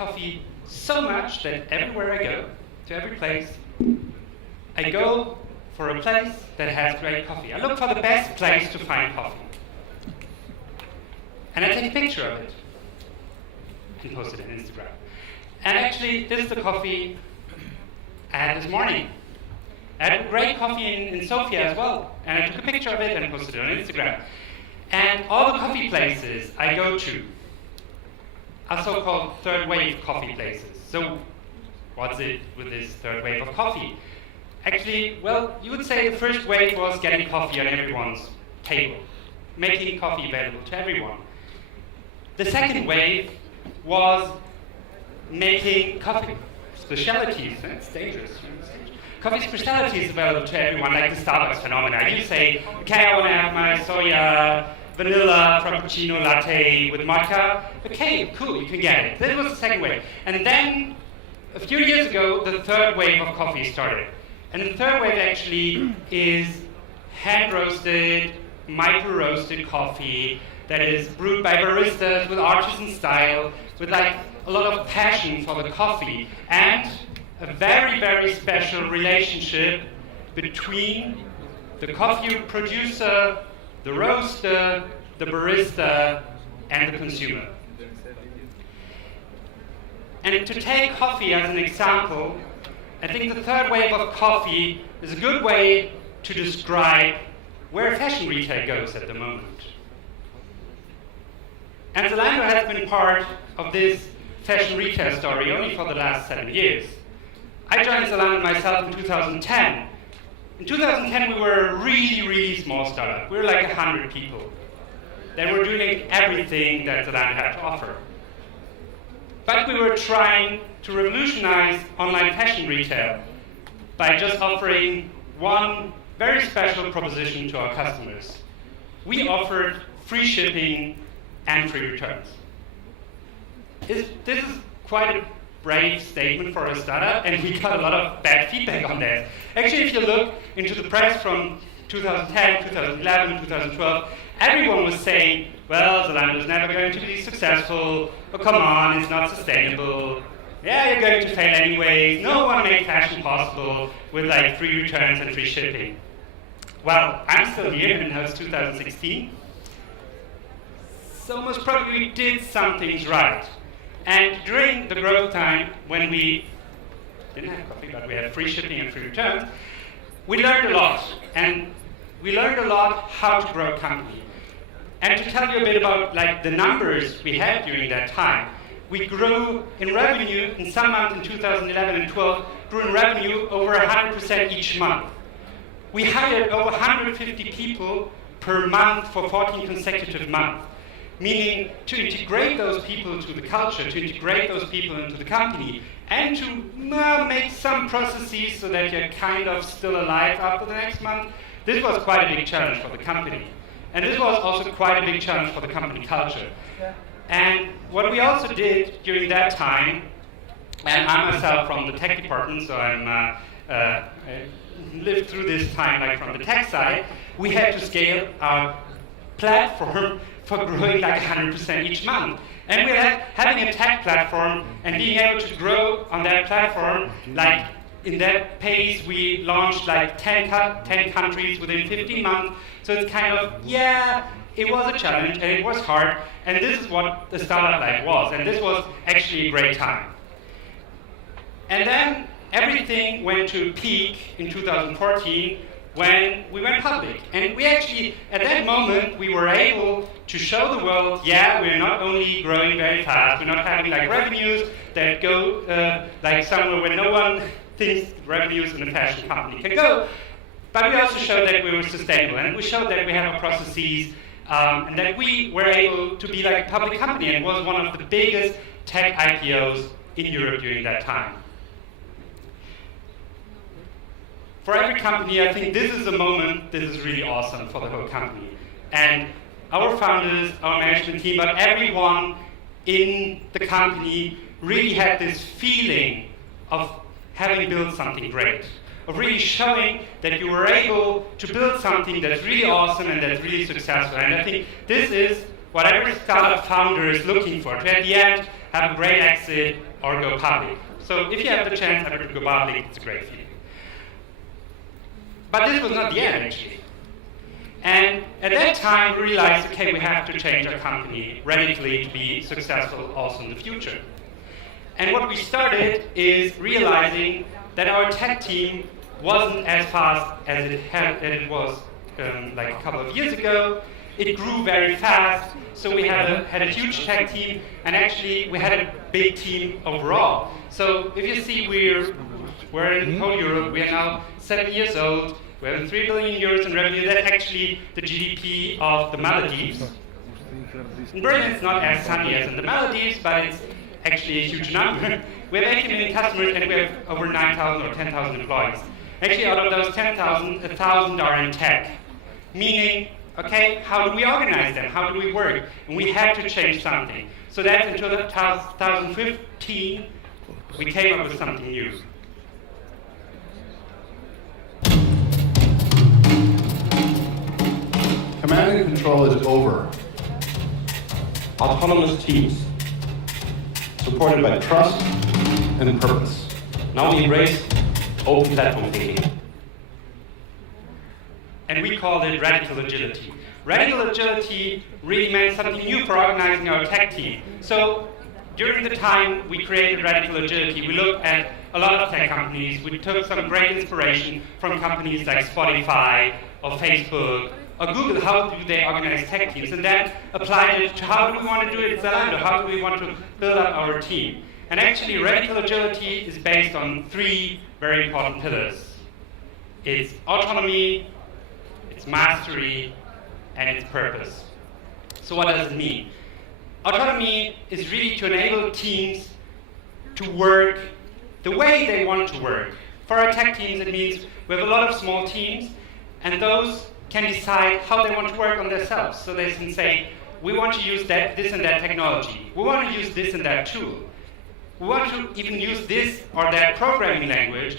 coffee so much that everywhere I go, to every place, I go for a place that has great coffee. I look for the best place to find coffee. And I take a picture of it and post it on Instagram. And actually, this is the coffee I had this morning. I had great coffee in Sofia as well. And I took a picture of it and posted it on Instagram. And all the coffee places I go to are so-called third wave coffee places. So what's it with this third wave of coffee? Actually, well, you would say the first wave was getting coffee on everyone's table, making coffee available to everyone. The second wave was making coffee specialties. It's dangerous. Coffee specialties available to everyone, like the Starbucks phenomena. You say, okay, I want to have my soya, vanilla, frappuccino, latte with matcha. Okay, cool, you can get it. That was the second wave. And then, a few years ago, the third wave of coffee started. And the third wave actually is hand-roasted, micro-roasted coffee that is brewed by baristas with artisan style, with like a lot of passion for the coffee, and a very, very special relationship between the coffee producer, the roaster, the barista, and the consumer. And to take coffee as an example, I think the third wave of coffee is a good way to describe where fashion retail goes at the moment. And Zalando has been part of this fashion retail story only for the last 7 years. I joined Zalando myself in 2010. In 2010, we were a really, really small startup. We were like 100 people. They were doing everything that Zalando had to offer. But we were trying to revolutionize online fashion retail by just offering one very special proposition to our customers. We offered free shipping and free returns. This is quite a brave statement for a startup, and we got a lot of bad feedback on that. Actually, if you look into the press from 2010, 2011, 2012, everyone was saying, well, Zalando is never going to be successful, oh, come on, it's not sustainable, yeah, you're going to fail anyways, no one made fashion possible with like free returns and free shipping. Well, I'm still here, and now it's 2016. So most probably we did some things right. And during the growth time, when we didn't have coffee, but we had free shipping and free returns, we learned a lot. And we learned a lot how to grow a company. And to tell you a bit about like the numbers we had during that time, we grew in revenue in some months in 2011 and 12, grew in revenue over 100% each month. We hired over 150 people per month for 14 consecutive months. Meaning to integrate those people to the culture, to integrate those people into the company, and to make some processes so that you're kind of still alive after the next month. This was quite a big challenge for the company. And this was also quite a big challenge for the company culture. Yeah. And what we also did during that time, and I'm myself from the tech department, so I lived through this time like from the tech side, we had to scale our platform for growing like 100% each month. And we're having a tech platform and being able to grow on that platform, like in that pace, we launched like 10 countries within 15 months. So it's kind of, yeah, it was a challenge and it was hard. And this is what the startup life was. And this was actually a great time. And then everything went to peak in 2014 when we went public. And we actually, at that moment, we were able to show the world, yeah, we're not only growing very fast, we're not having like revenues that go like somewhere where no one thinks revenues in a fashion company can go, but we also showed that we were sustainable, and we showed that we have our processes, and that we were able to be like a public company, and it was one of the biggest tech IPOs in Europe during that time. For every company, I think this is a moment, this is really awesome for the whole company. And our founders, our management team, but everyone in the company really had this feeling of having built something great, of really showing that you were able to build something that's really awesome and that's really successful. And I think this is what every startup founder is looking for, to at the end have a great exit, or go public. So if you have the chance ever to go public, it's a great feeling. But this was not the end, actually. And at that time, we realized, okay, we have to change our company radically to be successful also in the future. And what we started is realizing that our tech team wasn't as fast as it was like a couple of years ago. It grew very fast, so we had a huge tech team, and actually we had a big team overall. So if you see, we're in whole Europe, we are now 7 years old, we have 3 billion euros in revenue. That's actually the GDP of the Maldives. In Berlin, it's not as sunny as in the Maldives, but it's actually a huge number. We have 80 million customers, and we have over 9,000 or 10,000 employees. Actually, out of those 10,000, 1,000 are in tech, meaning, okay, how do we organize them? How do we work? And we had to change something. So that's in 2015, we came up with something new. Command and control is over. Autonomous teams, supported by trust and purpose. Now we embrace open platform thinking. And we called it radical agility. Radical agility really meant something new for organizing our tech team. So during the time we created radical agility, we looked at a lot of tech companies. We took some great inspiration from companies like Spotify or Facebook or Google. How do they organize tech teams? And then applied it to how do we want to do it at Zalando? How do we want to build up our team? And actually, radical agility is based on 3 very important pillars. It's autonomy, it's mastery, and its purpose. So what does it mean? Autonomy is really to enable teams to work the way they want to work. For our tech teams, it means we have a lot of small teams, and those can decide how they want to work on themselves. So they can say, we want to use this and that technology. We want to use this and that tool. We want to even use this or that programming language.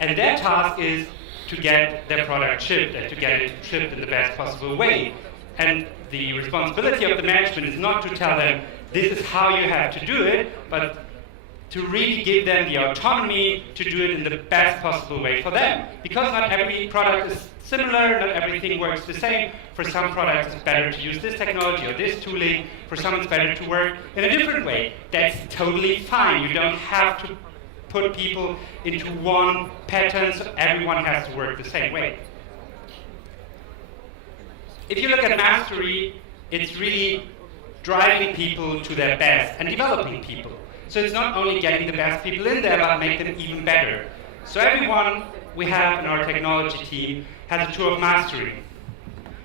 And their task is to get their product shipped and to get it shipped in the best possible way. And the responsibility of the management is not to tell them, this is how you have to do it, but to really give them the autonomy to do it in the best possible way for them. Because not every product is similar, not everything works the same. For some products, it's better to use this technology or this tooling. For some, it's better to work in a different way. That's totally fine. You don't have to put people into one pattern, so everyone has to work the same way. If you look at mastery, it's really driving people to their best and developing people. So it's not only getting the best people in there, but make them even better. So everyone we have in our technology team has a tour of mastery.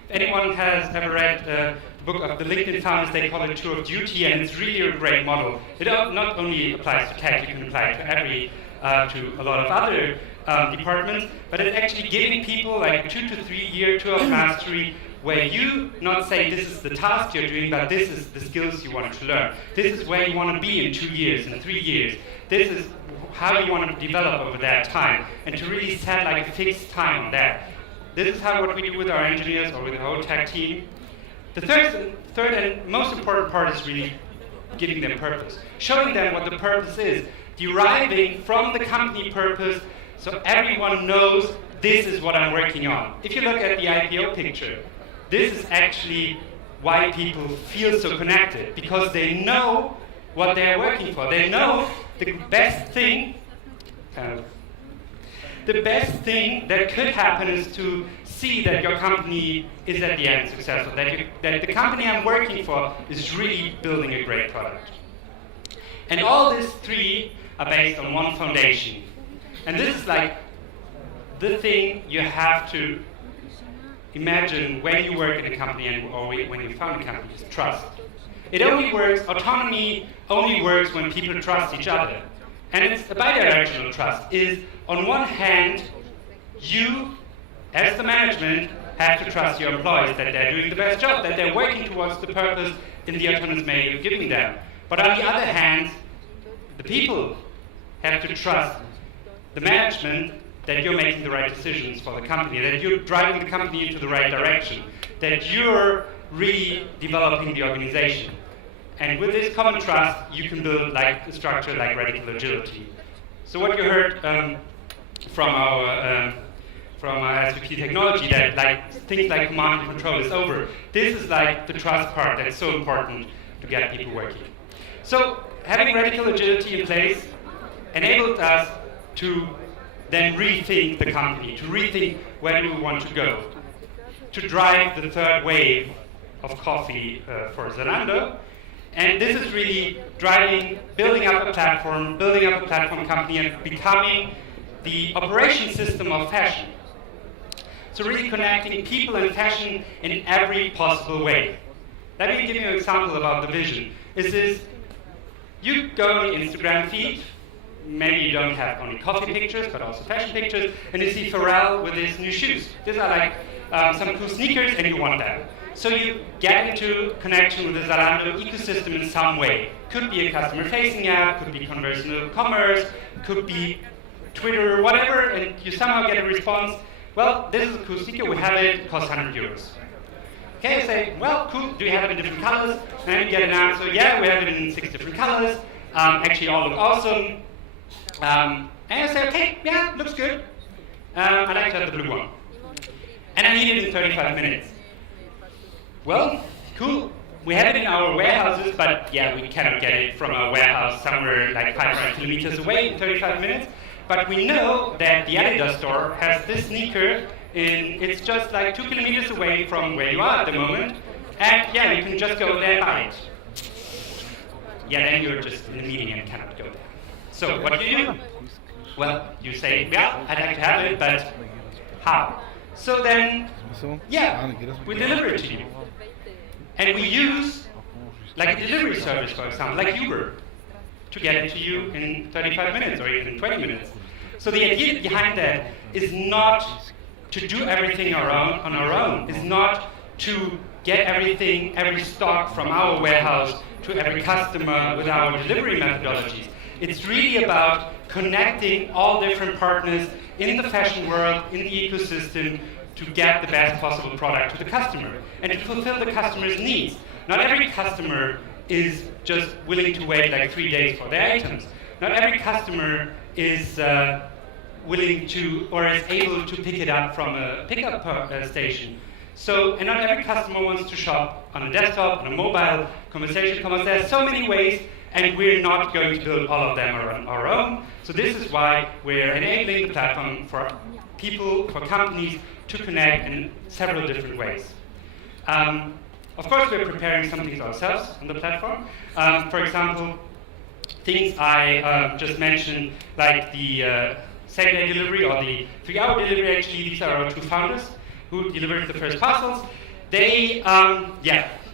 If anyone has ever read the book of the LinkedIn founders, they call it Tour of Duty, and it's really a great model. It not only applies to tech, you can apply it to a lot of other departments, but it's actually giving people like a 2 to 3 year tour of mastery where you not say this is the task you're doing, but this is the skills you want to learn. This is where you want to be in 2 years, in 3 years. This is how you want to develop over that time, and to really set like a fixed time on that. This is what we do with our engineers or with the whole tech team. The third and most important part is really giving them purpose, showing them what the purpose is, deriving from the company purpose so everyone knows this is what I'm working on. If you look at the IPO picture, this is actually why people feel so connected, because they know what they're working for. They know the best thing that could happen is to see that your company is at the end successful, that the company I'm working for is really building a great product. And all these 3 are based on one foundation. And this is like the thing you have to imagine when you work in a company or when you found a company, is trust. It only works, autonomy only works when people trust each other. And it's a bidirectional trust. Is on one hand, you, as the management, have to trust your employees that they're doing the best job, that they're working towards the purpose in the autonomous manner you're giving them. But on the other hand, the people have to trust the management that you're making the right decisions for the company, that you're driving the company into the right direction, that you're really developing the organization. And with this common trust, you can build like a structure like radical agility. So what you heard from our SVP technology, that like things like command and control is over. This is like the trust part that's so important to get people working. So having radical agility in place enabled us to then rethink the company, to rethink where do we want to go, to drive the third wave of coffee for Zalando. And this is really building up a platform company, and becoming the operation system of fashion. So really connecting people and fashion in every possible way. Let me give you an example about the vision. You go on the Instagram feed, maybe you don't have only coffee pictures, but also fashion pictures, and you see Pharrell with his new shoes. These are like some cool sneakers, and you want them. So you get into connection with the Zalando ecosystem in some way. Could be a customer-facing app, could be conversational commerce, could be Twitter, whatever, and you somehow get a response. Well, this is a cool sneaker, we have it, it costs 100 euros. Okay, you say, well, cool, do you have it in different colors? And then you get an answer, yeah, we have it in 6 different colors. Actually, all look awesome. And I say, okay, yeah, looks good. I'd like to have the blue one. And I need it in 35 minutes. Well, cool. We have it in our warehouses, but yeah, we cannot get it from a warehouse somewhere like 500 kilometers away in 35 minutes. But we know that the Adidas store has this sneaker it's just like 2 kilometers away from where you are at the moment. And yeah, you can just go there and buy it. Yeah, then you're just in a meeting and cannot go there. So what do you do? Well, you say, yeah, I'd like to have it, but how? So then, yeah, we deliver it to you. And we use like a delivery service, for example, like Uber, to get it to you in 35 minutes or even 20 minutes. So the idea behind that is not to do everything on our own, is not to get everything, every stock from our warehouse to every customer with our delivery methodologies. It's really about connecting all different partners in the fashion world, in the ecosystem, to get the best possible product to the customer and to fulfill the customer's needs. Not every customer is just willing to wait like 3 days for their items. Not every customer is willing to or is able to pick it up from a pickup station. So, and not every customer wants to shop on a desktop, on a mobile, conversation commerce. There are so many ways, and we're not going to build all of them on our own. So this is why we're enabling the platform for people, for companies, to connect in several different ways. Of course, we're preparing some things ourselves on the platform. For example, things I just mentioned, like the same-day delivery or the 3-hour delivery. Actually, these are our 2 founders who delivered the first parcels. They,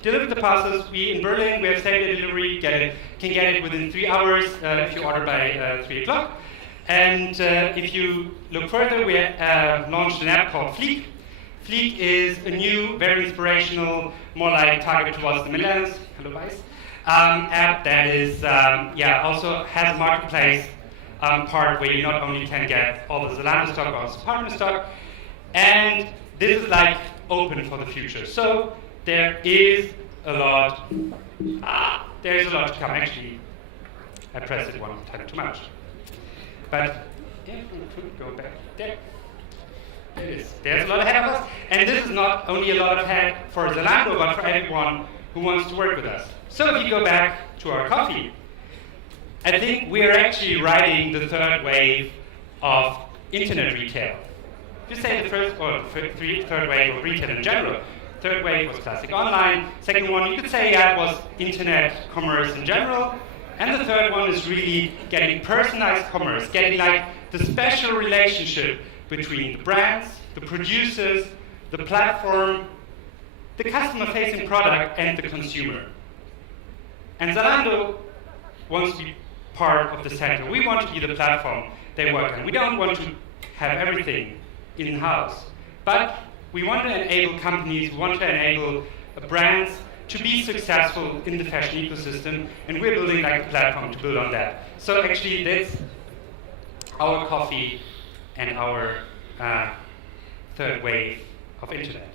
delivered the parcels. We in Berlin, we have same-day delivery. Can get it within 3 hours if you order by 3 o'clock. And if you look further, we launched an app called Fleek. Fleek is a new, very inspirational, more like targeted towards the millennials, app that is, also has a marketplace part where you not only can get all the Zalando stock, but also partner stock. And this is like open for the future. So there is a lot. There is a lot to come. Actually, I pressed it one time too much. But yeah, go back there. There it is. There's a lot ahead of us. And this is not only a lot ahead for Zalando, but for everyone who wants to work with us. So if you go back to our coffee, I think we're actually riding the third wave of internet retail. If you say the third wave of retail in general, third wave was classic online. Second one, you could say that was internet commerce in general. And the third one is really getting personalized commerce, getting like the special relationship between the brands, the producers, the platform, the customer-facing product, and the consumer. And Zalando wants to be part of the center. We want to be the platform they work on. We don't want to have everything in-house. But we want to enable companies, we want to enable brands to be successful in the fashion ecosystem, and we're building like a platform to build on that. So actually, that's our coffee and our third wave of internet.